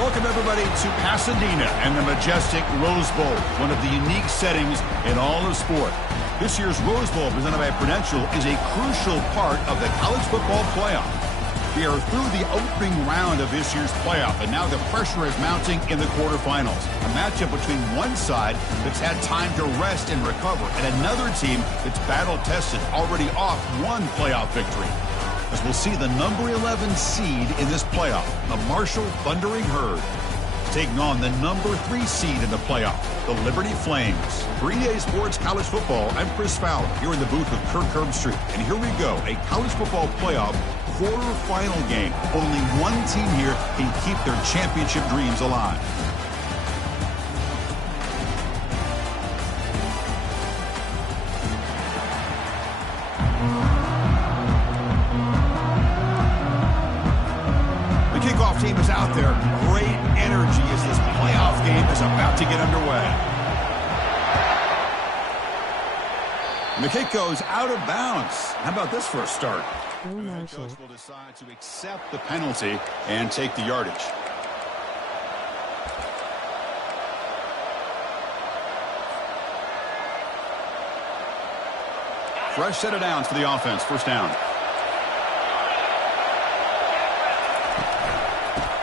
Welcome, everybody, to Pasadena and the majestic Rose Bowl, one of the unique settings in all of sport. This year's Rose Bowl, presented by Prudential, is a crucial part of the college football playoff. We are through the opening round of this year's playoff, and now the pressure is mounting in the quarterfinals. A matchup between one side that's had time to rest and recover, and another team that's battle-tested, already off one playoff victory. As we'll see the number 11 seed in this playoff, the Marshall Thundering Herd, taking on the number 3 seed in the playoff, the Liberty Flames. For EA Sports College Football, I'm Chris Fowler, here in the booth with Kirk Herbstreit. And here we go, a college football playoff quarterfinal game. Only one team here can keep their championship dreams alive. Team is out there. Great energy as this playoff game is about to get underway. And the kick goes out of bounds. How about this for a start? The head coach will decide to accept the penalty and take the yardage. Fresh set of downs for the offense. First down.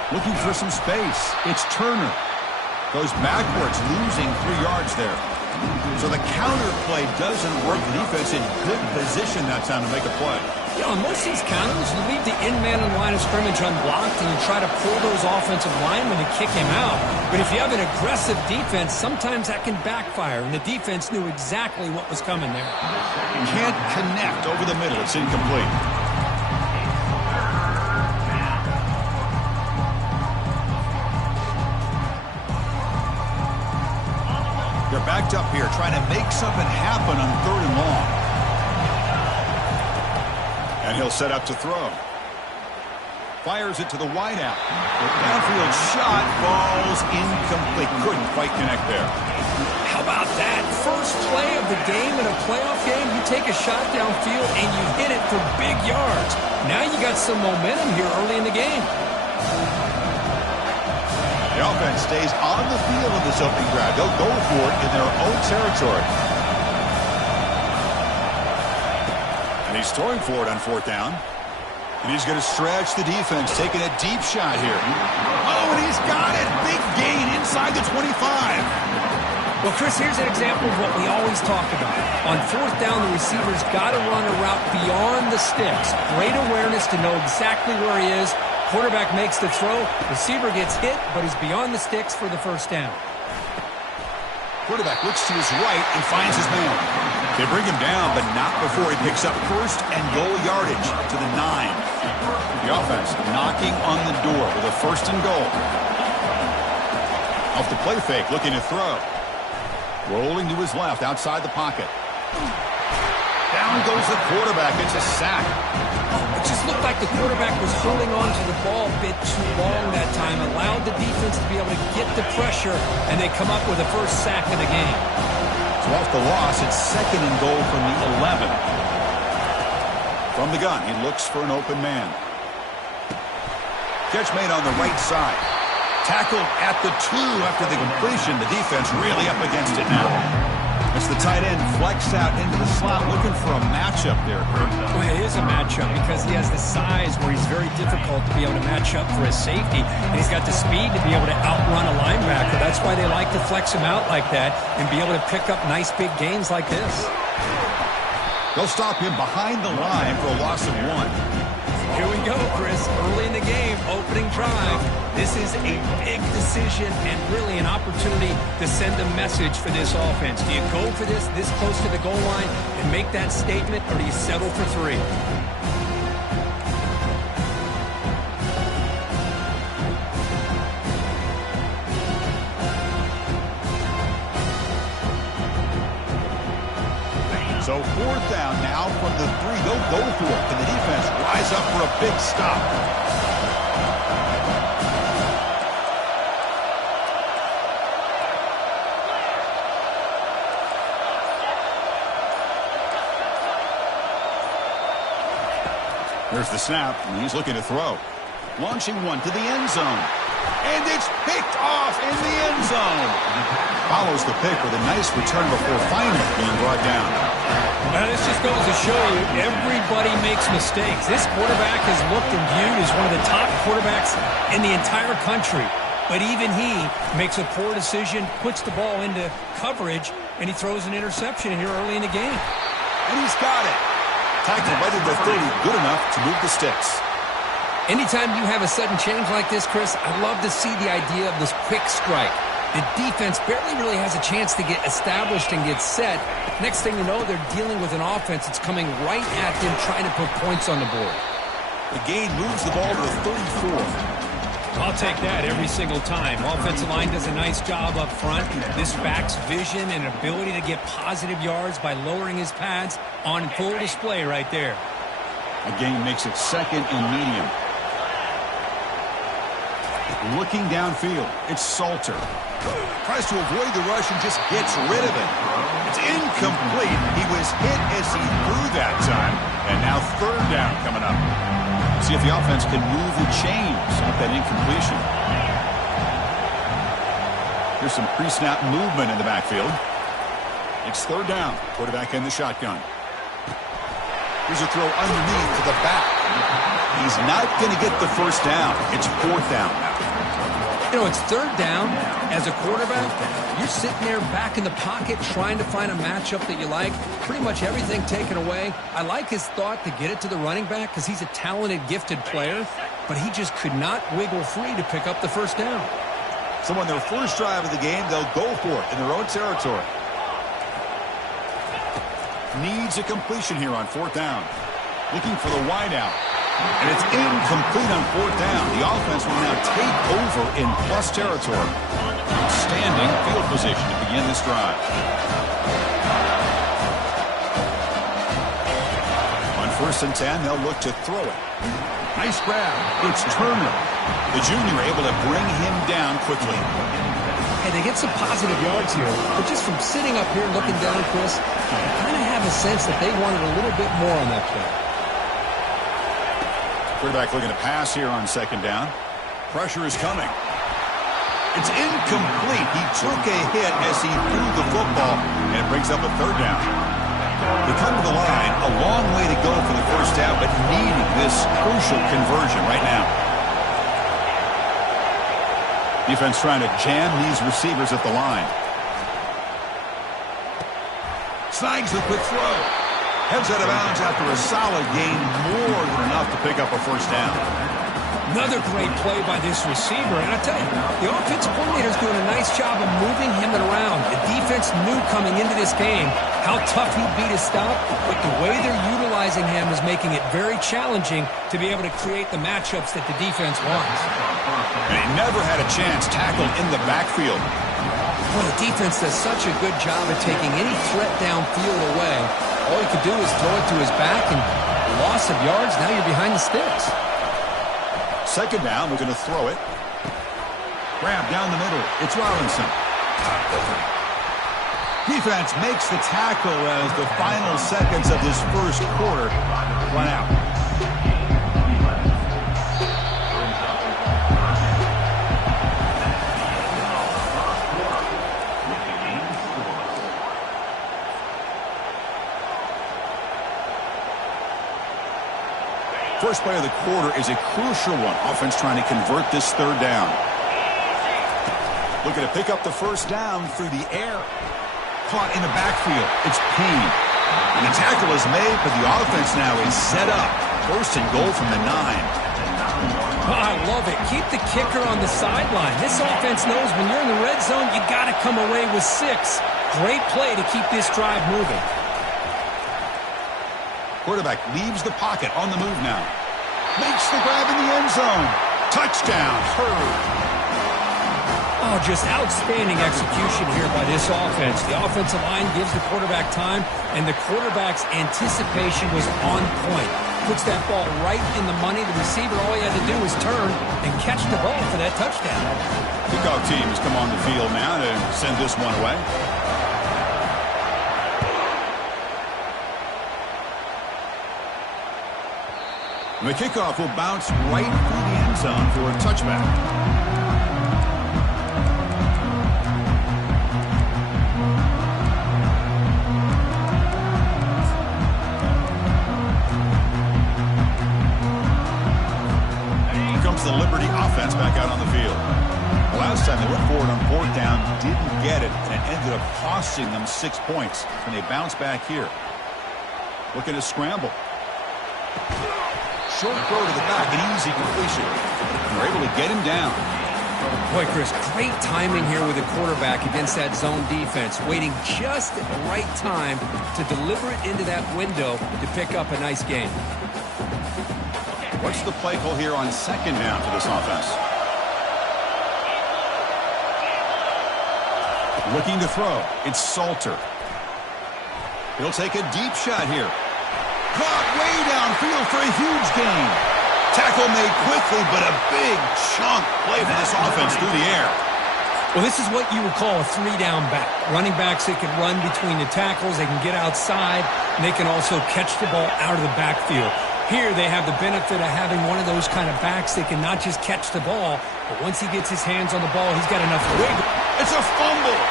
Looking for some space. It's Turner. Goes backwards, losing 3 yards there. So the counter play doesn't work. The defense in good position that time to make a play. Yeah, on most of these counters, you leave the in-man in line of scrimmage unblocked and you try to pull those offensive linemen to kick him out. But if you have an aggressive defense, sometimes that can backfire, and the defense knew exactly what was coming there. Can't connect over the middle. It's incomplete. They're backed up here, trying to make something happen on 3rd and long. And he'll set up to throw. Fires it to the wideout. The downfield shot falls incomplete. Couldn't quite connect there. How about that? First play of the game in a playoff game, you take a shot downfield and you hit it for big yards. Now you got some momentum here early in the game. The offense stays on the field in this opening drive. They'll go for it in their own territory. And he's throwing for it on 4th down. And he's going to stretch the defense, taking a deep shot here. Oh, and he's got it. Big gain inside the 25. Well, Chris, here's an example of what we always talk about. On 4th down, the receiver's got to run a route beyond the sticks. Great awareness to know exactly where he is. Quarterback makes the throw. Receiver gets hit, but he's beyond the sticks for the first down. Quarterback looks to his right and finds his man. They bring him down, but not before he picks up first and goal yardage to the 9. The offense knocking on the door with a 1st and goal. Off the play fake, looking to throw. Rolling to his left outside the pocket. Down goes the quarterback. It's a sack. It just looked like the quarterback was holding on to the ball a bit too long that time, allowed the defense to be able to get the pressure, and they come up with the first sack of the game. So off the loss, it's 2nd and goal from the 11. From the gun, he looks for an open man. Catch made on the right side. Tackled at the 2 after the completion. The defense really up against it now. It's the tight end flexed out into the slot, looking for a matchup there, Kirk. Well, it is a matchup because he has the size where he's very difficult to be able to match up for his safety, and he's got the speed to be able to outrun a linebacker. That's why they like to flex him out like that and be able to pick up nice big gains like this. They'll stop him behind the line for a loss of 1. Here we go, Chris. Early in the game, opening drive. This is a big decision and really an opportunity to send a message for this offense. Do you go for this close to the goal line and make that statement, or do you settle for 3? So 4th down now from the 3. They'll go for it. Can the defense rise up for a big stop? There's the snap, and he's looking to throw. Launching one to the end zone. And it's picked off in the end zone. Follows the pick with a nice return before finally being brought down. Now, this just goes to show you everybody makes mistakes. This quarterback is looked and viewed as one of the top quarterbacks in the entire country. But even he makes a poor decision, puts the ball into coverage, and he throws an interception here early in the game. And he's got it. Tackled right at the 30, good enough to move the sticks. Anytime you have a sudden change like this, Chris, I love to see the idea of this quick strike. The defense barely really has a chance to get established and get set. Next thing you know, they're dealing with an offense that's coming right at them, trying to put points on the board. The gain moves the ball to the 34. I'll take that every single time. Offensive line does a nice job up front. This back's vision and ability to get positive yards by lowering his pads on full display right there. A gain makes it second and medium. Looking downfield, it's Salter. Tries to avoid the rush and just gets rid of it. It's incomplete. He was hit as he threw that time. And now third down coming up. See if the offense can move the chains off that incompletion. Here's some pre-snap movement in the backfield. It's third down. Quarterback in the shotgun. Here's a throw underneath to the back. He's not going to get the first down. It's fourth down now. You know, it's third down. As a quarterback, you're sitting there back in the pocket trying to find a matchup that you like. Pretty much everything taken away. I like his thought to get it to the running back because he's a talented, gifted player, but he just could not wiggle free to pick up the first down. So on their first drive of the game, they'll go for it in their own territory. Needs a completion here on fourth down. Looking for the wideout. And it's incomplete on fourth down. The offense will now take over in plus territory. Standing field position to begin this drive. On first and 10, they'll look to throw it. Nice grab. It's Turner. The junior able to bring him down quickly. Hey, they get some positive yards here, but just from sitting up here looking down, Chris, I kind of have a sense that they wanted a little bit more on that play. Quarterback looking to pass here on second down. Pressure is coming. It's incomplete. He took a hit as he threw the football, and it brings up a third down. They come to the line, a long way to go for the first down, but needing this crucial conversion right now. Defense trying to jam these receivers at the line. Snags the quick throw. Heads out of bounds after a solid gain, more than enough to pick up a first down. Another great play by this receiver. And I tell you, the offensive coordinator is doing a nice job of moving him around. The defense knew coming into this game how tough he'd be to stop, but the way they're utilizing him is making it very challenging to be able to create the matchups that the defense wants. And he never had a chance tackled in the backfield. Well, the defense does such a good job of taking any threat downfield away. All he could do is throw it to his back, and loss of yards, now you're behind the sticks. Second down, we're going to throw it. Grab down the middle. It's Robinson. Defense makes the tackle as the final seconds of this first quarter run out. First play of the quarter is a crucial one. Offense trying to convert this third down. Looking to pick up the first down through the air. Caught in the backfield. It's Payne. And the tackle is made, but the offense now is set up. First and goal from the 9. Oh, I love it. Keep the kicker on the sideline. This offense knows when you're in the red zone, you got to come away with 6. Great play to keep this drive moving. Quarterback leaves the pocket on the move now. Makes the grab in the end zone. Touchdown, Hurd. Oh, just outstanding execution here by this offense. The offensive line gives the quarterback time, and the quarterback's anticipation was on point. Puts that ball right in the money. The receiver, all he had to do was turn and catch the ball for that touchdown. Kickoff team has come on the field now to send this one away. The kickoff will bounce right through the end end zone for a touchback. Here comes the Liberty offense back out on the field. The last time they went forward on fourth down, didn't get it, and it ended up costing them 6 points. And they bounce back here. Looking to scramble. Short throw to the back, an easy completion. And they're able to get him down. Boy, Chris, great timing here with the quarterback against that zone defense, waiting just at the right time to deliver it into that window to pick up a nice gain. What's the play call here on second down for this offense? Looking to throw. It's Salter. He'll take a deep shot here. Caught way downfield for a huge gain. Tackle made quickly, but a big chunk play for this offense through the air. Well, this is what you would call a three-down back. Running backs that can run between the tackles, they can get outside, and they can also catch the ball out of the backfield. Here they have the benefit of having one of those kind of backs that can not just catch the ball, but once he gets his hands on the ball, he's got enough wiggle. It's a fumble.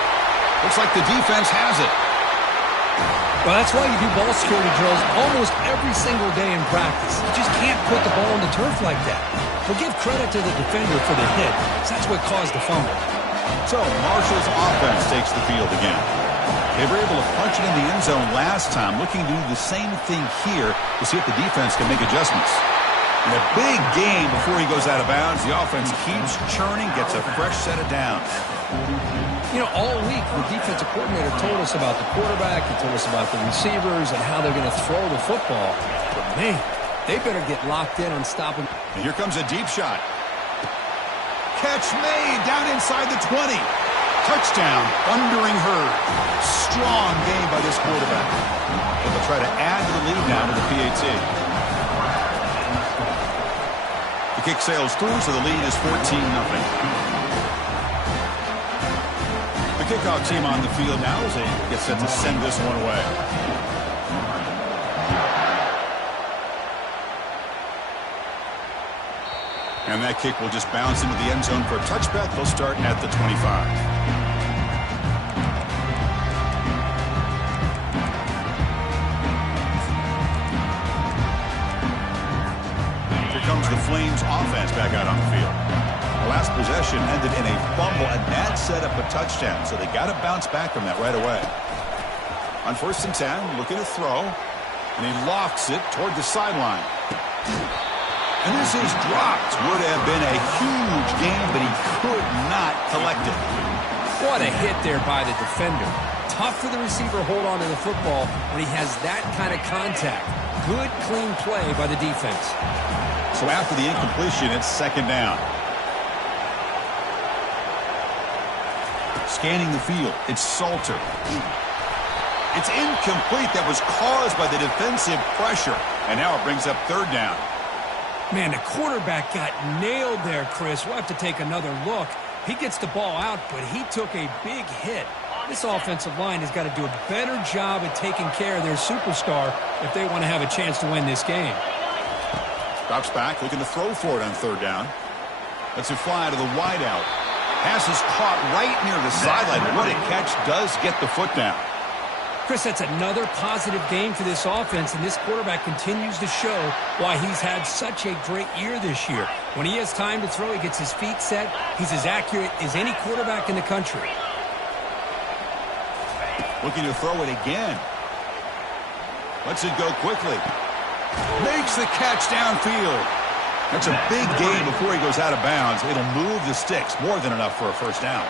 Looks like the defense has it. Well, that's why you do ball security drills almost every single day in practice. You just can't put the ball on the turf like that. But give credit to the defender for the hit, because that's what caused the fumble. So Marshall's offense takes the field again. They were able to punch it in the end zone last time, looking to do the same thing here to see if the defense can make adjustments. And a big game before he goes out of bounds. The offense keeps churning, gets a fresh set of downs. You know, all week, the defensive coordinator told us about the quarterback. He told us about the receivers and how they're going to throw the football. But, man, they better get locked in on stopping. And here comes a deep shot. Catch made down inside the 20. Touchdown, thundering herd. Strong game by this quarterback. And they'll try to add to the lead now to the PAT. The kick sails through, so the lead is 14-0. Kickoff team on the field now as they get set to send this one away. And that kick will just bounce into the end zone for a touchback. They'll start at the 25. Here comes the Flames offense back out on the field. Last possession ended in a fumble, and that set up a touchdown, so they got to bounce back from that right away. On 1st and 10, looking to throw, and he lofts it toward the sideline. And this is dropped. Would have been a huge game, but he could not collect it. What a hit there by the defender. Tough for the receiver to hold on to the football when he has that kind of contact. Good, clean play by the defense. So after the incompletion, it's second down. Scanning the field, it's Salter. It's incomplete. That was caused by the defensive pressure. And now it brings up third down. Man, the quarterback got nailed there, Chris. We'll have to take another look. He gets the ball out, but he took a big hit. This offensive line has got to do a better job at taking care of their superstar if they want to have a chance to win this game. Drops back, looking to throw for it on third down. Lets it fly to the wideout. Pass is caught right near the sideline. What a catch, does get the foot down. Chris, that's another positive game for this offense, and this quarterback continues to show why he's had such a great year this year. When he has time to throw, he gets his feet set. He's as accurate as any quarterback in the country. Looking to throw it again. Lets it go quickly. Makes the catch downfield. That's a big gain before he goes out of bounds. It'll move the sticks, more than enough for a first down.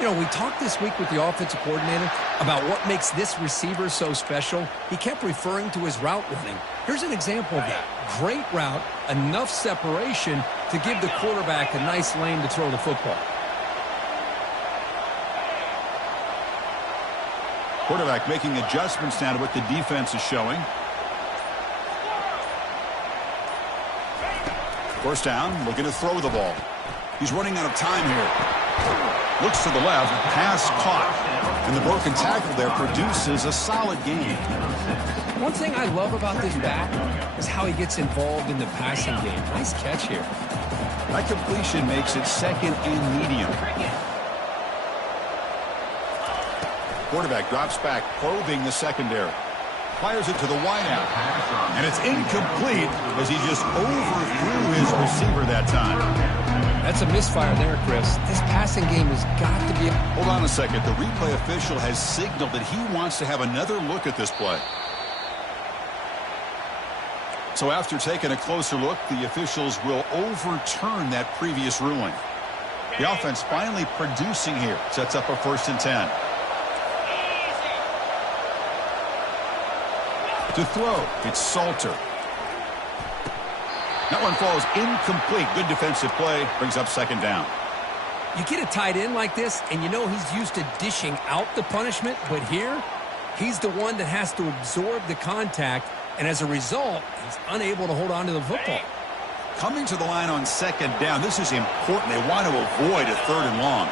You know, we talked this week with the offensive coordinator about what makes this receiver so special. He kept referring to his route running. Here's an example of that. Great route, enough separation to give the quarterback a nice lane to throw the football. Quarterback making adjustments now to what the defense is showing. First down, looking to throw the ball. He's running out of time here. Looks to the left, pass caught. And the broken tackle there produces a solid gain. One thing I love about this back is how he gets involved in the passing game. Nice catch here. That completion makes it second and medium. Quarterback drops back, probing the secondary. Fires it to the wideout. And it's incomplete as he just overthrew his receiver that time. That's a misfire there, Chris. This passing game has got to be... Hold on a second. The replay official has signaled that he wants to have another look at this play. So after taking a closer look, the officials will overturn that previous ruling. The offense finally producing here. Sets up a 1st and 10. To throw, it's Salter. That one falls incomplete. Good defensive play. Brings up 2nd down. You get a tight end like this, and you know he's used to dishing out the punishment, but here, he's the one that has to absorb the contact, and as a result, he's unable to hold on to the football. Coming to the line on 2nd down, this is important. They want to avoid a 3rd and long.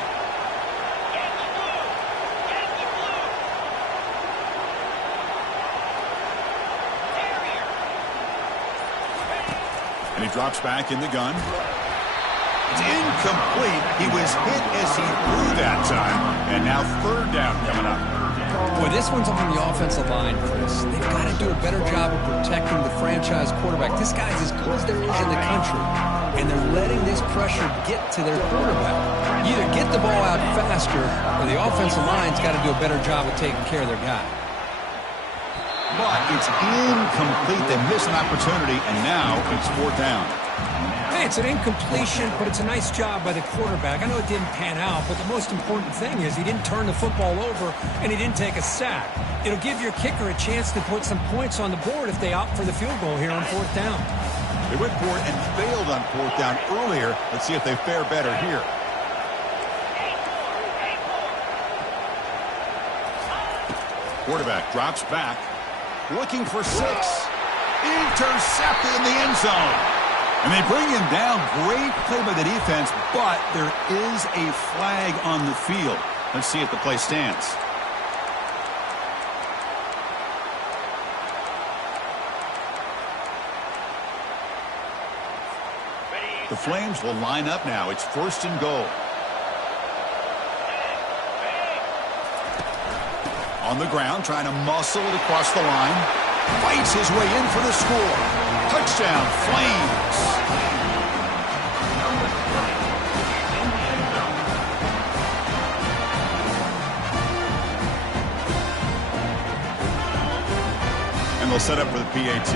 And he drops back in the gun. It's incomplete. He was hit as he threw that time. And now 3rd down coming up. Boy, this one's on the offensive line, Chris. They've got to do a better job of protecting the franchise quarterback. This guy's as good as there is in the country. And they're letting this pressure get to their quarterback. Either get the ball out faster, or the offensive line's got to do a better job of taking care of their guy. But it's incomplete. They miss an opportunity, and now it's 4th down. Hey, it's an incompletion, but it's a nice job by the quarterback. I know it didn't pan out, but the most important thing is he didn't turn the football over, and he didn't take a sack. It'll give your kicker a chance to put some points on the board if they opt for the field goal here on 4th down. They went for it and failed on 4th down earlier. Let's see if they fare better here. Quarterback drops back. Looking for 6. Intercepted in the end zone. And they bring him down. Great play by the defense, but there is a flag on the field. Let's see if the play stands. The Flames will line up now. It's 1st and goal. On the ground, trying to muscle it across the line. Fights his way in for the score. Touchdown, Flames. And they'll set up for the PAT.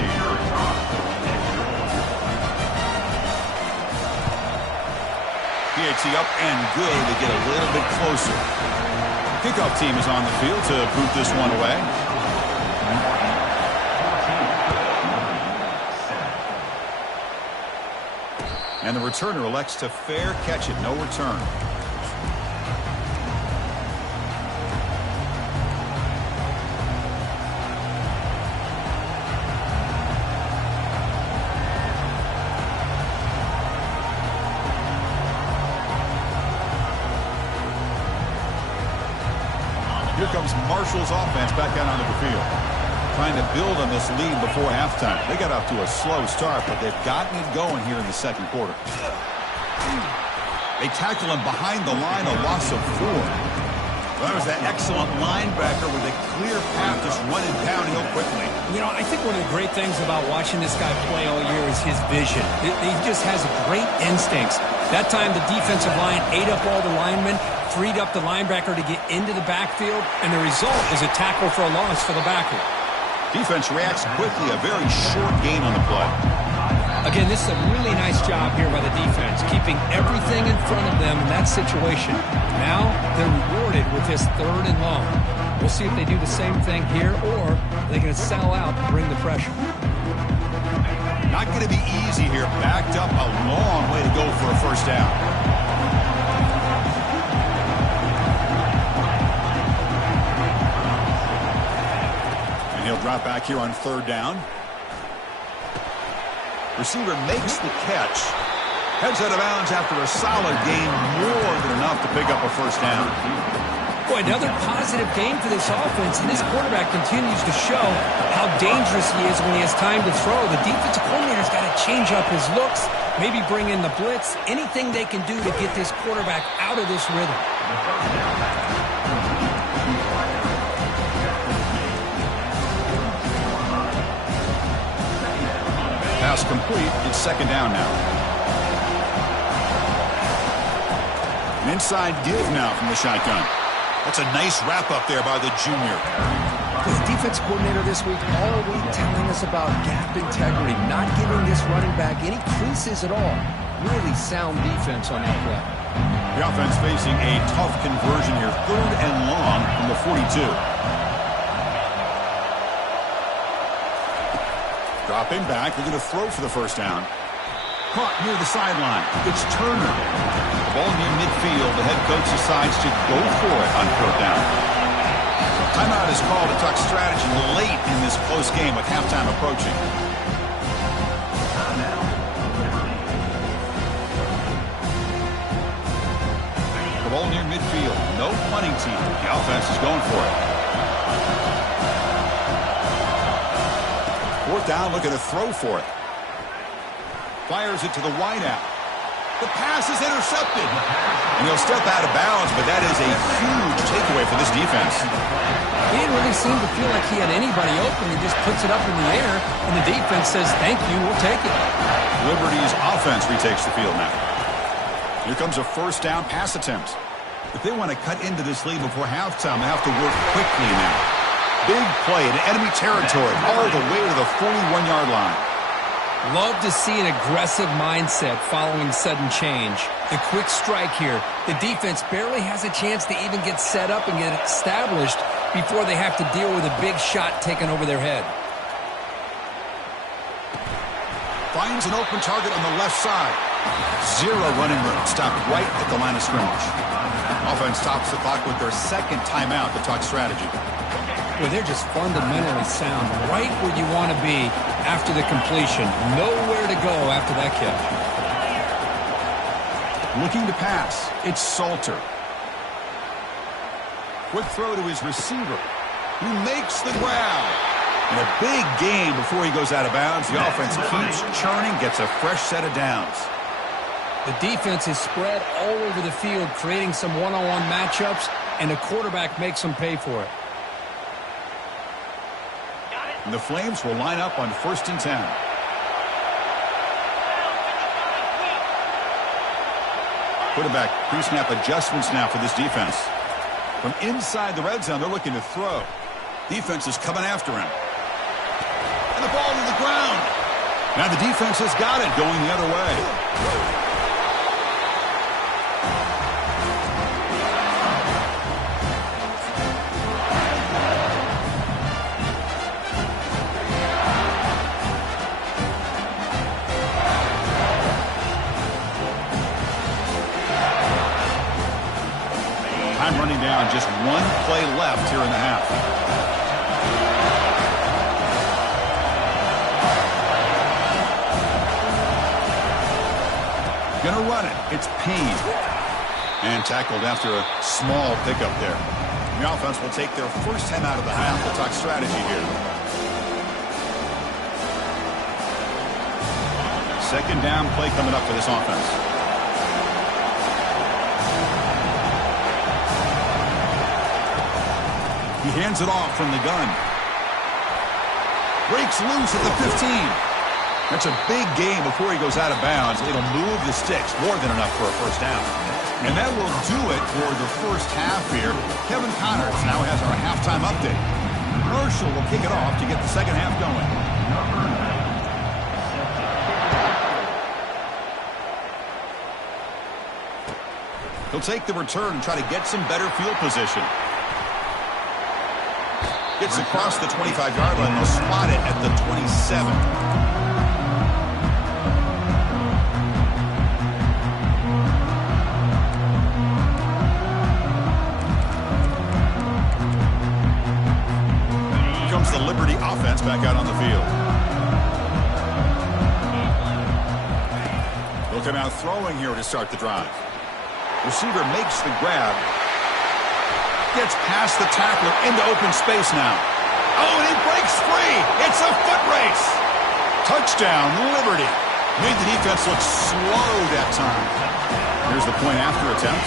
PAT up and good to get a little bit closer. Kickoff team is on the field to boot this one away. And the returner elects to fair catch it. No return. Here comes Marshall's offense back out onto the field. Trying to build on this lead before halftime. They got off to a slow start, but they've gotten it going here in the 2nd quarter. They tackle him behind the line, a loss of 4. Well, that was that excellent linebacker with a clear path just running downhill quickly. You know, I think one of the great things about watching this guy play all year is his vision. He just has great instincts. That time the defensive line ate up all the linemen, freed up the linebacker to get into the backfield, and the result is a tackle for a loss for the backer. Defense reacts quickly, a very short gain on the play. Again, this is a really nice job here by the defense, keeping everything in front of them in that situation. Now they're rewarded with this 3rd and long. We'll see if they do the same thing here, or they're going to sell out and bring the pressure. Not going to be easy here. Backed up a long way to go for a 1st down. He'll drop back here on 3rd down. Receiver makes the catch. Heads out of bounds after a solid gain, more than enough to pick up a 1st down. Boy, another positive game for this offense, and this quarterback continues to show how dangerous he is when he has time to throw. The defensive coordinator's got to change up his looks, maybe bring in the blitz, anything they can do to get this quarterback out of this rhythm. Pass complete. It's second down now. An inside give now from the shotgun. That's a nice wrap up there by the junior. The defense coordinator this week all week telling us about gap integrity, not giving this running back any creases at all. Really sound defense on that play. The offense facing a tough conversion here. 3rd and long from the 42. Dropping back. They're going to throw for the first down. Caught near the sideline. It's Turner. Ball near midfield. The head coach decides to go for it on 4th down. Timeout is called to talk strategy late in this close game with halftime approaching. The ball near midfield. No punting team. The offense is going for it. 4th down, looking to throw for it. Fires it to the wideout. The pass is intercepted. And he'll step out of bounds, but that is a huge takeaway for this defense. He didn't really seem to feel like he had anybody open. He just puts it up in the air, and the defense says, thank you, we'll take it. Liberty's offense retakes the field now. Here comes a 1st down pass attempt. If they want to cut into this lead before halftime, they have to work quickly now. Big play in enemy territory all the way to the 41-yard line. Love to see an aggressive mindset following sudden change. The quick strike here. The defense barely has a chance to even get set up and get established before they have to deal with a big shot taken over their head. Finds an open target on the left side. 0 running room. Stopped right at the line of scrimmage. Offense stops the clock with their 2nd timeout to talk strategy. Well, they're just fundamentally sound, right where you want to be after the completion. Nowhere to go after that catch. Looking to pass. It's Salter. Quick throw to his receiver, who makes the grab. And a big gain before he goes out of bounds. The offense keeps churning, gets a fresh set of downs. The defense is spread all over the field, creating some one-on-one matchups, and the quarterback makes them pay for it. And the Flames will line up on 1st and 10. Quarterback pre-snap adjustments now for this defense. From inside the red zone, they're looking to throw. Defense is coming after him. And the ball to the ground. Now the defense has got it going the other way. Time running down, just 1 play left here in the half. Gonna run it. It's Payne. And tackled after a small pickup there. The offense will take their first time out of the half. We'll talk strategy here. 2nd down play coming up for this offense. He hands it off from the gun. Breaks loose at the 15. That's a big gain before he goes out of bounds. It'll move the sticks, more than enough for a 1st down. And that will do it for the first half here. Kevin Connors now has our halftime update. Herschel will kick it off to get the 2nd half going. He'll take the return and try to get some better field position. Gets across the 25-yard line. They'll spot it at the 27. Here comes the Liberty offense back out on the field. They'll come out throwing here to start the drive. Receiver makes the grab. Gets past the tackler into open space now. Oh, and he breaks free. It's a foot race. Touchdown, Liberty. Made the defense look slow that time. Here's the point after attempt.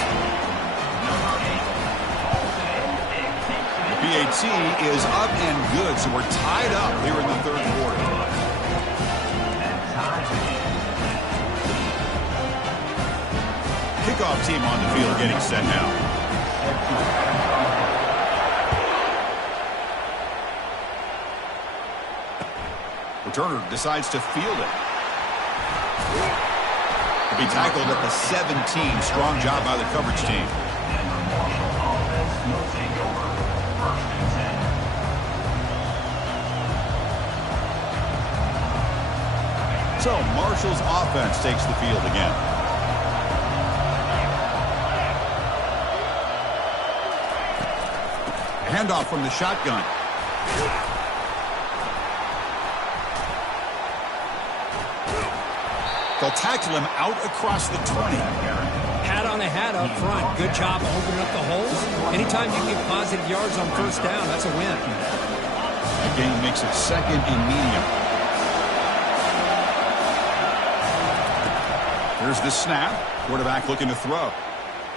The PAT is up and good, so we're tied up here in the third quarter. Kickoff team on the field getting set now. Returner decides to field it. To be tackled at the 17. Strong job by the coverage team. So Marshall's offense takes the field again. Handoff from the shotgun. They'll tackle him out across the 20. Hat on a hat up front. Good job opening up the holes. Anytime you get positive yards on first down, that's a win. That gain makes it second and medium. Here's the snap. Quarterback looking to throw.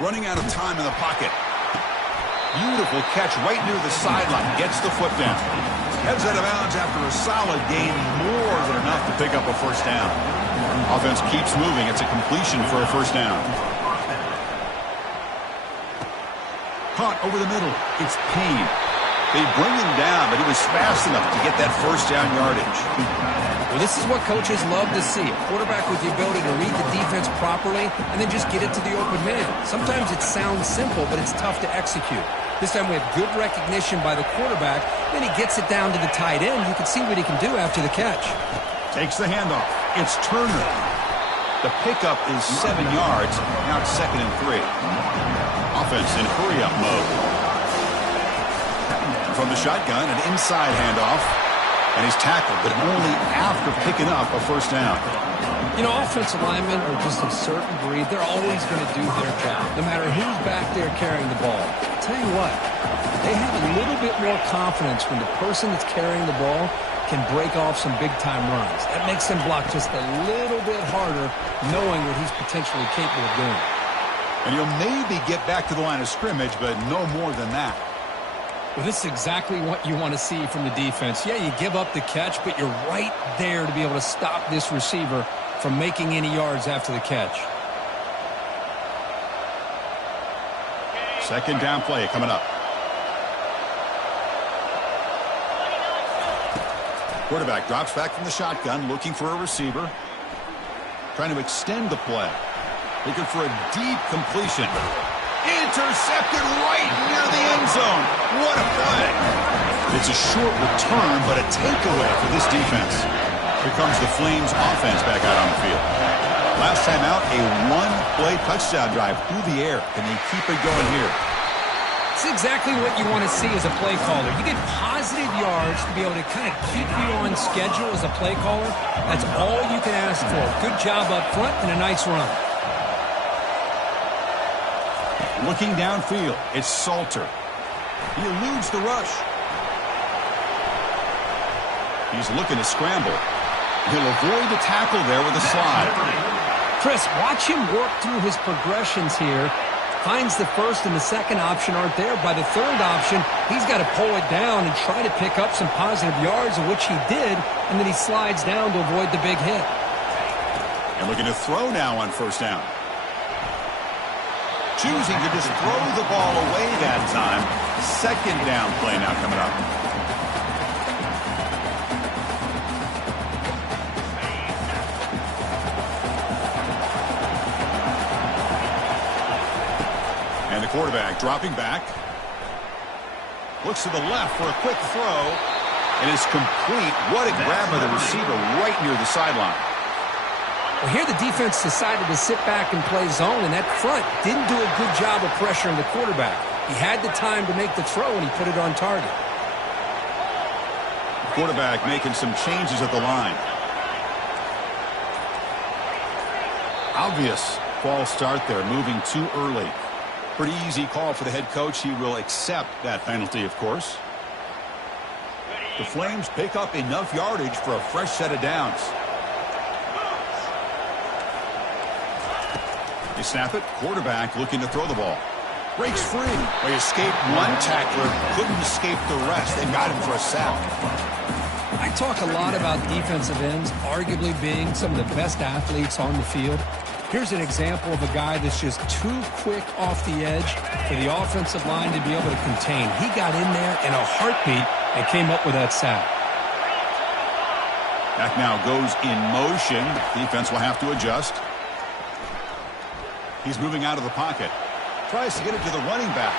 Running out of time in the pocket. Beautiful catch right near the sideline. Gets the foot down. Heads out of bounds after a solid gain. More than enough to pick up a first down. Offense keeps moving. It's a completion for a first down. Caught over the middle. It's Payne. They bring him down, but he was fast enough to get that first down yardage. Well, this is what coaches love to see. A quarterback with the ability to read the defense properly and then just get it to the open man. Sometimes it sounds simple, but it's tough to execute. This time we have good recognition by the quarterback. Then he gets it down to the tight end. You can see what he can do after the catch. Takes the handoff. It's Turner. The pickup is 7 yards. Now it's 2nd and 3. Offense in hurry-up mode. From the shotgun, an inside handoff. And he's tackled, but only after picking up a first down. You know, offensive linemen are just a certain breed. They're always going to do their job, no matter who's back there carrying the ball. I'll tell you what, they have a little bit more confidence when the person that's carrying the ball can break off some big-time runs. That makes them block just a little bit harder, knowing what he's potentially capable of doing. And he'll maybe get back to the line of scrimmage, but no more than that. Well, this is exactly what you want to see from the defense. Yeah, you give up the catch, but you're right there to be able to stop this receiver from making any yards after the catch. Second down play coming up. Quarterback drops back from the shotgun, looking for a receiver. Trying to extend the play. Looking for a deep completion. Intercepted right near the end zone. What a play. It's a short return, but a takeaway for this defense. Here comes the Flames offense back out on the field. Last time out, a one-play touchdown drive through the air. Can they keep it going here? It's exactly what you want to see as a play caller. You get positive yards to be able to kind of keep you on schedule as a play caller. That's all you can ask for. Good job up front and a nice run. Looking downfield, it's Salter. He eludes the rush. He's looking to scramble. He'll avoid the tackle there with a slide. Chris, watch him work through his progressions here. Finds the first and the second option aren't there. By the third option, he's got to pull it down and try to pick up some positive yards, which he did, and then he slides down to avoid the big hit. And looking to throw now on first down. Choosing to just throw the ball away that time. Second down play now coming up. And the quarterback dropping back. Looks to the left for a quick throw. And it's complete. What a grab by the receiver right near the sideline. Well, here the defense decided to sit back and play zone, and that front didn't do a good job of pressuring the quarterback. He had the time to make the throw, and he put it on target. Quarterback making some changes at the line. Obvious false start there, moving too early. Pretty easy call for the head coach. He will accept that penalty, of course. The Flames pick up enough yardage for a fresh set of downs. They snap it. Quarterback looking to throw the ball. Breaks free. They escaped one tackler. Couldn't escape the rest. They got him for a sack. I talk a lot about defensive ends arguably being some of the best athletes on the field. Here's an example of a guy that's just too quick off the edge for the offensive line to be able to contain. He got in there in a heartbeat and came up with that sack. That now goes in motion. Defense will have to adjust. He's moving out of the pocket. Tries to get it to the running back.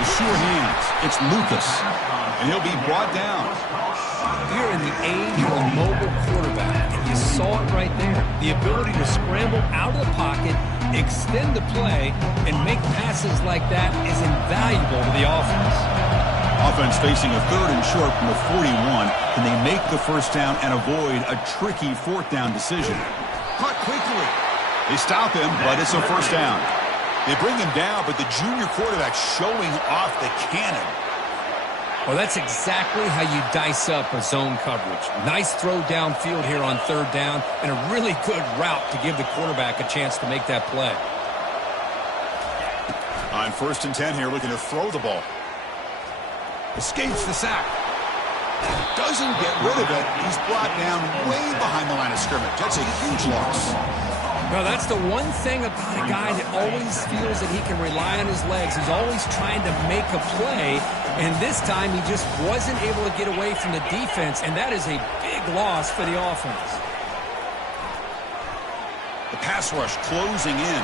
The sure hands. It's Lucas. And he'll be brought down. You're in the age of a mobile quarterback, and you saw it right there. The ability to scramble out of the pocket, extend the play, and make passes like that is invaluable to the offense. Offense facing a 3rd and short from the 41. Can they make the first down and avoid a tricky 4th down decision? Caught quickly. They stop him, but it's a first down. They bring him down, but the junior quarterback showing off the cannon. Well, that's exactly how you dice up a zone coverage. Nice throw downfield here on 3rd down, and a really good route to give the quarterback a chance to make that play. On 1st and 10 here, looking to throw the ball. Escapes the sack. Doesn't get rid of it. He's brought down way behind the line of scrimmage. That's a huge loss. No, that's the one thing about a guy that always feels that he can rely on his legs. He's always trying to make a play, and this time he just wasn't able to get away from the defense, and that is a big loss for the offense. The pass rush closing in.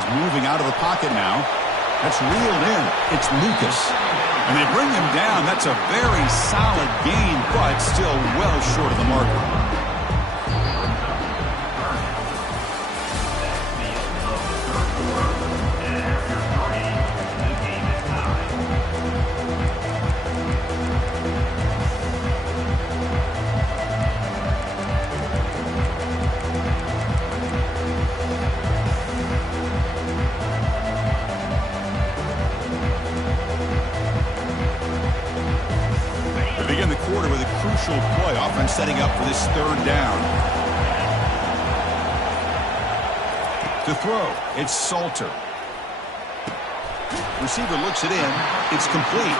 He's moving out of the pocket now. That's reeled in. It's Lucas. And they bring him down. That's a very solid gain, but still well short of the marker. Play. Offense setting up for this 3rd down. To throw, it's Salter. Receiver looks it in. It's complete.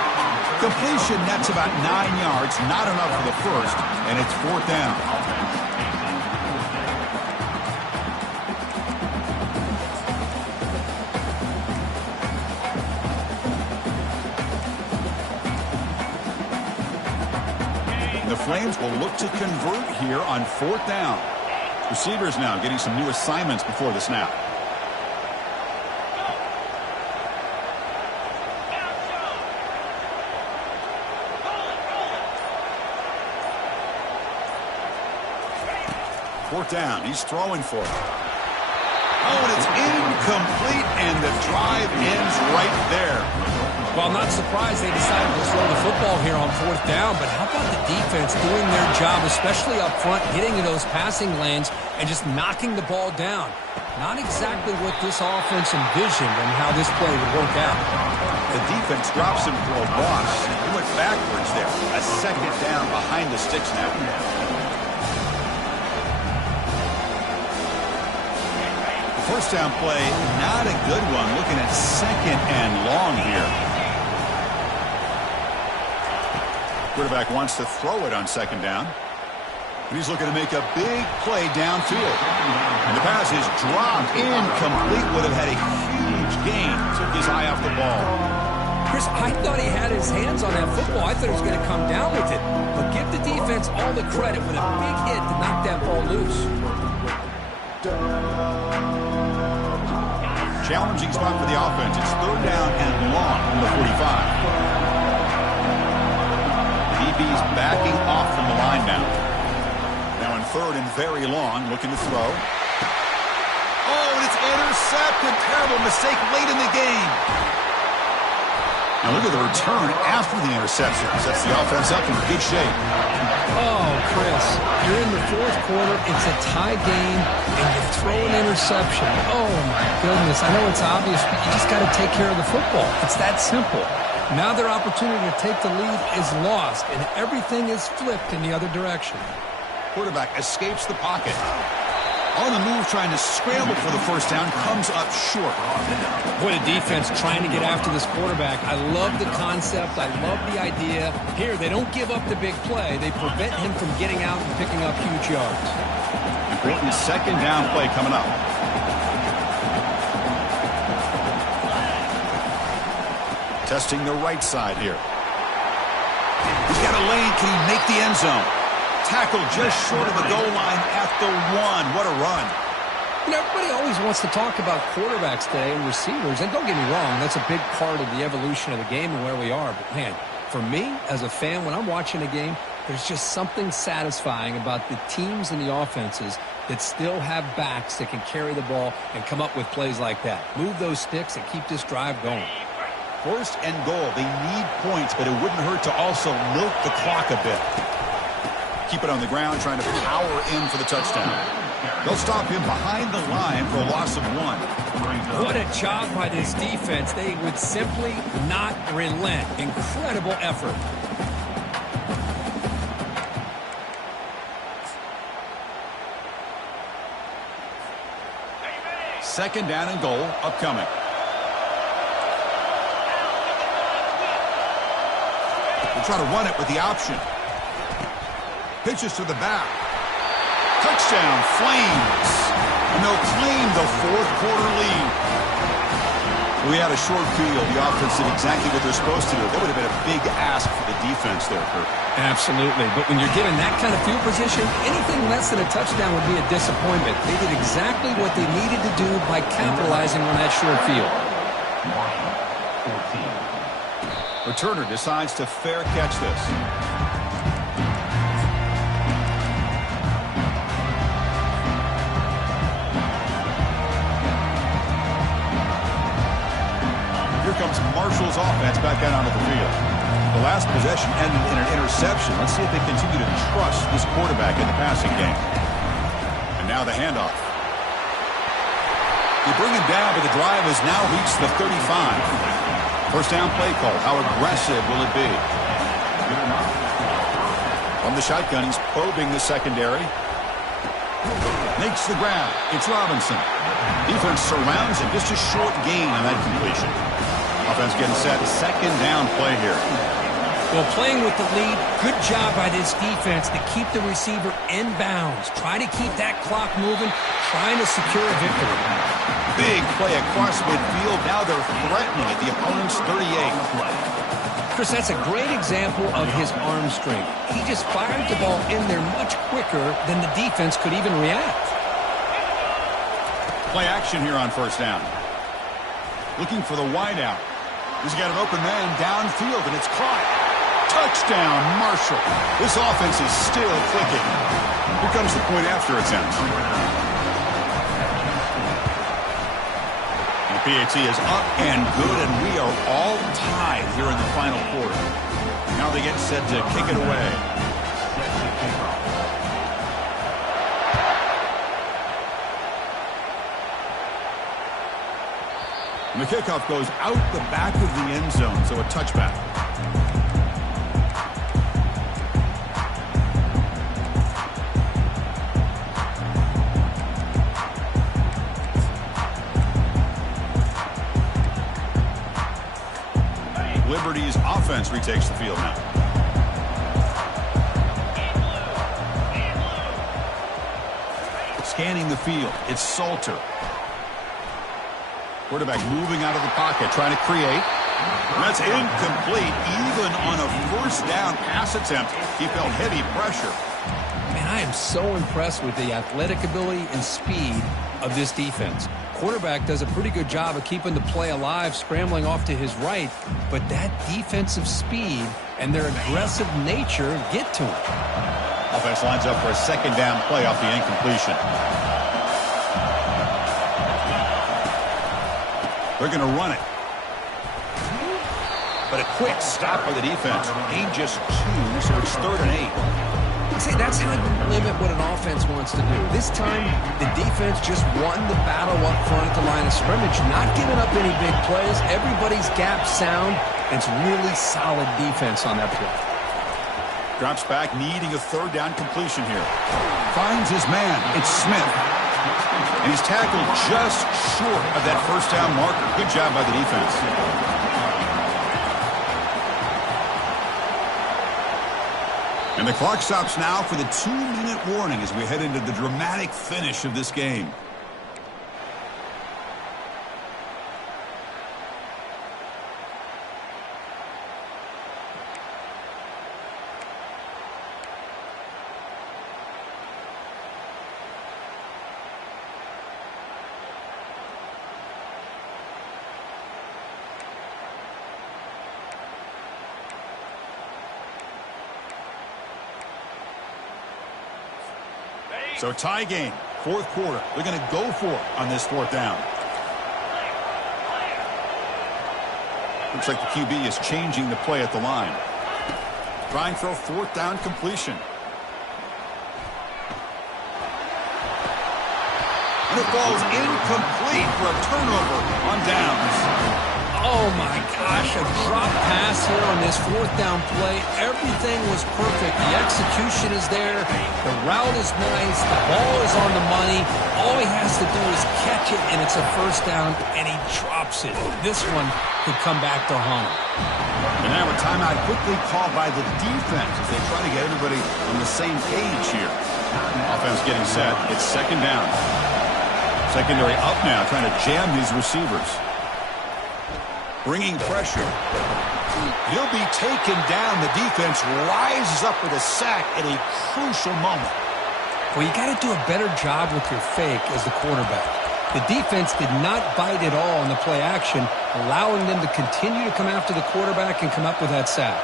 Completion nets about 9 yards. Not enough for the first, and it's 4th down. The Flames will look to convert here on 4th down. Receivers now getting some new assignments before the snap. Fourth down. He's throwing for it. Oh, and it's incomplete, and the drive ends right there. Well, not surprised they decided to throw the football here on 4th down, but how about the defense doing their job, especially up front, hitting in those passing lanes and just knocking the ball down? Not exactly what this offense envisioned and how this play would work out. The defense drops him for a loss. He went backwards there. A 2nd down behind the sticks now. First down play, not a good one. Looking at 2nd and long here. Quarterback wants to throw it on 2nd down. And he's looking to make a big play downfield. And the pass is dropped incomplete. Would have had a huge gain. Took his eye off the ball. Chris, I thought he had his hands on that football. I thought he was going to come down with it. But give the defense all the credit with a big hit to knock that ball loose. Challenging spot for the offense. It's 3rd down and long from the 45. DB's backing off from the line now. Now in 3rd and very long, looking to throw. Oh, and it's intercepted. Terrible mistake late in the game. And look at the return after the interception. Sets the offense up in good shape. Oh, Chris, you're in the fourth quarter. It's a tie game, and you throw an interception. Oh, my goodness. I know it's obvious, but you just got to take care of the football. It's that simple. Now their opportunity to take the lead is lost, and everything is flipped in the other direction. Quarterback escapes the pocket. On the move, trying to scramble for the first down, comes up short. What a defense trying to get after this quarterback. I love the concept. I love the idea. Here, they don't give up the big play. They prevent him from getting out and picking up huge yards. Important second down play coming up. Testing the right side here. He's got a lane. Can he make the end zone? Tackle just short of the goal line at the 1. What a run. You know, everybody always wants to talk about quarterbacks today and receivers, and don't get me wrong, that's a big part of the evolution of the game and where we are. But, man, for me, as a fan, when I'm watching a game, there's just something satisfying about the teams and the offenses that still have backs that can carry the ball and come up with plays like that. Move those sticks and keep this drive going. First and goal. They need points, but it wouldn't hurt to also milk the clock a bit. Keep it on the ground, trying to power in for the touchdown. They'll stop him behind the line for a loss of 1. What a job by this defense. They would simply not relent. Incredible effort. Second down and goal upcoming. We'll try to run it with the option. Pitches to the back. Touchdown, Flames. And they'll claim the fourth quarter lead. We had a short field. The offense did exactly what they're supposed to do. That would have been a big ask for the defense there, Kirk. Absolutely. But when you're given that kind of field position, anything less than a touchdown would be a disappointment. They did exactly what they needed to do by capitalizing on that short field. Returner decides to fair catch this. Here comes Marshall's offense back out onto the field. The last possession ended in an interception. Let's see if they continue to trust this quarterback in the passing game. And now the handoff. They bring him down, but the drive has now reached the 35. First down play call. How aggressive will it be? From the shotgun, he's probing the secondary. Makes the grab. It's Robinson. Defense surrounds him. Just a short gain on that completion. Offense getting set. Second down play here. Well, playing with the lead, good job by this defense to keep the receiver in bounds. Try to keep that clock moving, trying to secure a victory. Big play across midfield. Now they're threatening at the opponent's 38. Chris, that's a great example of his arm strength. He just fired the ball in there much quicker than the defense could even react. Play action here on first down. Looking for the wideout. He's got an open man downfield, and it's caught. Touchdown, Marshall. This offense is still clicking. Here comes the point after attempt. The PAT is up and good, and we are all tied here in the final quarter. Now they get set to kick it away. And the kickoff goes out the back of the end zone, so a touchback. Liberty's offense retakes the field now. Scanning the field, it's Salter. Quarterback moving out of the pocket, trying to create. That's incomplete. Even on a first down pass attempt, he felt heavy pressure. Man, I am so impressed with the athletic ability and speed of this defense. Quarterback does a pretty good job of keeping the play alive, scrambling off to his right, but that defensive speed and their aggressive nature get to him. Offense lines up for a second down play off the incompletion. They're going to run it. But a quick stop by the defense. Gain just 2, so it's 3rd and 8. See, that's how you limit what an offense wants to do. This time, the defense just won the battle up front at the line of scrimmage, not giving up any big plays. Everybody's gap sound. It's really solid defense on that play. Drops back, needing a 3rd down completion here. Finds his man. It's Smith. And he's tackled just short of that 1st down marker. Good job by the defense. And the clock stops now for the 2-minute warning as we head into the dramatic finish of this game. So tie game, 4th quarter. They're going to go for it on this 4th down. Looks like the QB is changing the play at the line. Trying for a 4th down completion. And it falls incomplete for a turnover on downs. Oh, my gosh, a drop pass here on this 4th down play. Everything was perfect. The execution is there. The route is nice. The ball is on the money. All he has to do is catch it, and it's a 1st down, and he drops it. This one could come back to haunt him. And now a timeout quickly called by the defense as they try to get everybody on the same page here. Offense getting set. It's 2nd down. Secondary up now, trying to jam these receivers. Bringing pressure. He'll be taken down. The defense rises up with a sack at a crucial moment. Well, you got to do a better job with your fake as the quarterback. The defense did not bite at all on the play action, allowing them to continue to come after the quarterback and come up with that sack.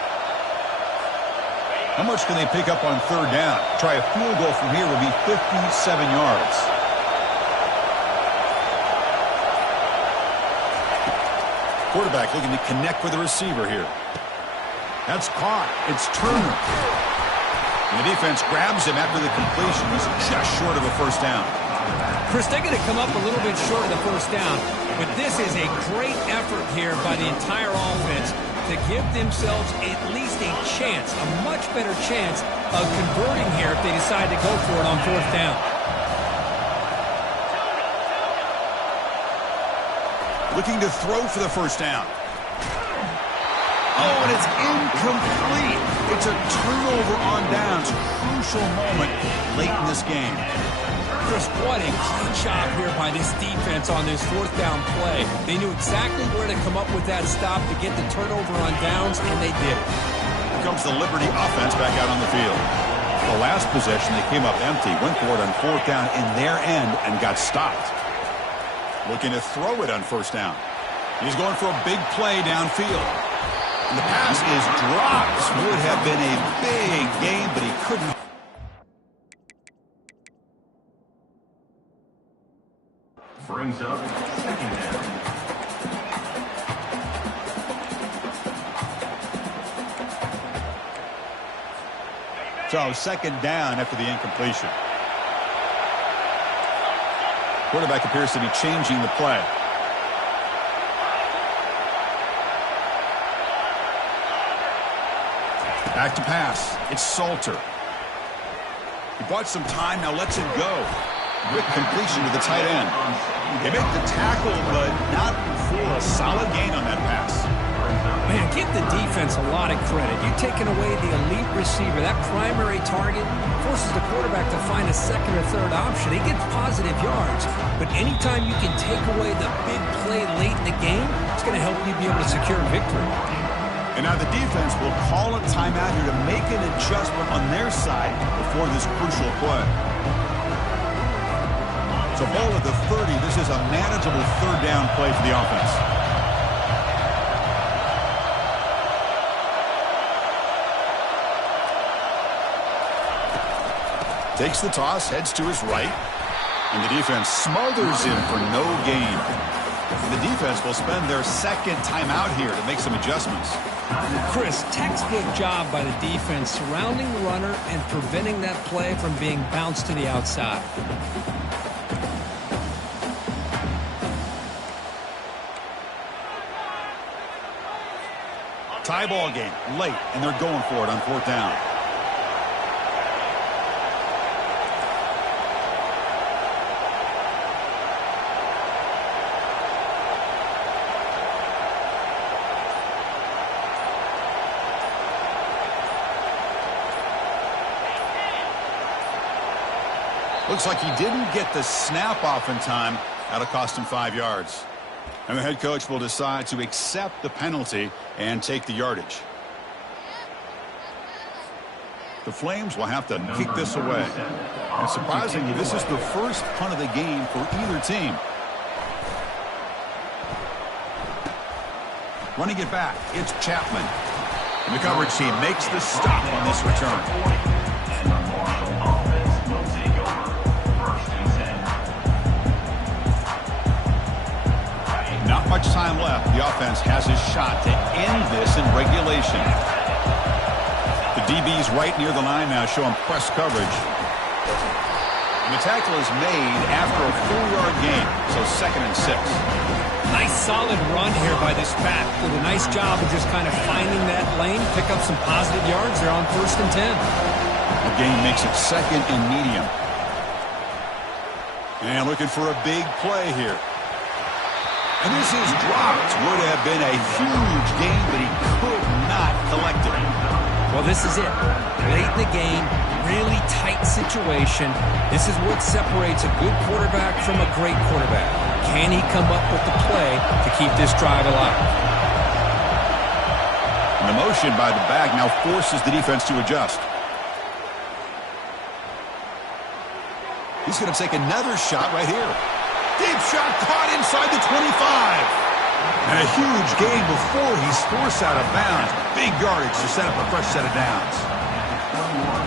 How much can they pick up on 3rd down? Try a field goal from here will be 57 yards. Quarterback looking to connect with the receiver here. That's caught. It's Turner. And the defense grabs him after the completion. He's just short of a 1st down. Chris, they're going to come up a little bit short of the 1st down, but this is a great effort here by the entire offense to give themselves at least a chance, a much better chance of converting here if they decide to go for it on 4th down. Looking to throw for the 1st down. Oh, and it's incomplete. It's a turnover on downs. Crucial moment late in this game. Chris, what a clean job here by this defense on this 4th down play. They knew exactly where to come up with that stop to get the turnover on downs, and they did it. Here comes the Liberty offense back out on the field. The last possession, they came up empty, went for it on 4th down in their end, and got stopped. Looking to throw it on 1st down. He's going for a big play downfield. And the pass is dropped. Would have been a big game, but he couldn't. Brings up 2nd down. So 2nd down after the incompletion. Quarterback appears to be changing the play. Back to pass. It's Salter. He bought some time, now lets it go. Quick completion to the tight end. They make the tackle, but not for a solid gain on that pass. Man, give the defense a lot of credit. You're taking away the elite receiver. That primary target forces the quarterback to find a 2nd or 3rd option. He gets positive yards. But anytime you can take away the big play late in the game, it's going to help you be able to secure victory. And now the defense will call a timeout here to make an adjustment on their side before this crucial play. So ball at the 30. This is a manageable 3rd down play for the offense. Takes the toss, heads to his right. And the defense smothers him for no gain. And the defense will spend their 2nd timeout here to make some adjustments. Chris, textbook job by the defense surrounding the runner and preventing that play from being bounced to the outside. Tie ball game late, and they're going for it on 4th down. Looks like he didn't get the snap off in time. That'll cost him 5 yards. And the head coach will decide to accept the penalty and take the yardage. The Flames will have to kick this away. And surprisingly, this is the first punt of the game for either team. Running it back, it's Chapman. And the coverage team makes the stop on this return. Not much time left. The offense has a shot to end this in regulation. The DB's right near the line now, showing press coverage. And the tackle is made after a 4-yard gain, so 2nd and 6. Nice solid run here by this back. Did a nice job of just kind of finding that lane, pick up some positive yards there on 1st and 10. The game makes it 2nd and medium. And looking for a big play here. And this is dropped. Would have been a huge gain, but he could not collect it. Well, this is it. Late in the game, really tight situation. This is what separates a good quarterback from a great quarterback. Can he come up with the play to keep this drive alive? And the motion by the back now forces the defense to adjust. He's going to take another shot right here. Deep shot caught inside the 25. And a huge gain before he's forced out of bounds. Big yardage to set up a fresh set of downs.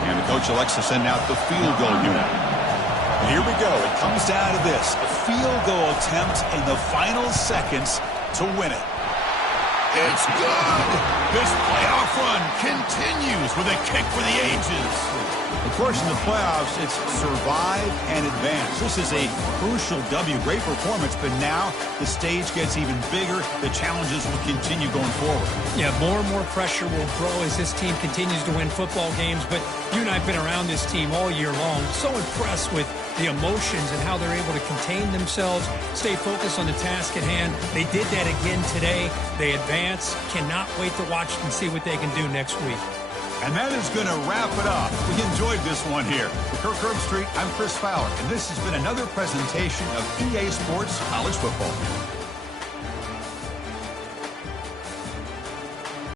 And the coach elects to send out the field goal unit. And here we go. It comes down to this. A field goal attempt in the final seconds to win it. It's good. This playoff run continues with a kick for the ages. Of course, in the playoffs, it's survive and advance. This is a crucial W. Great performance, but now the stage gets even bigger. The challenges will continue going forward. Yeah, more and more pressure will grow as this team continues to win football games, but you and I have been around this team all year long. So impressed with the emotions and how they're able to contain themselves, stay focused on the task at hand. They did that again today. They advance. Cannot wait to watch and see what they can do next week. And that is going to wrap it up. We enjoyed this one here. For Kirk Herbstreit, I'm Chris Fowler, and this has been another presentation of EA Sports College Football.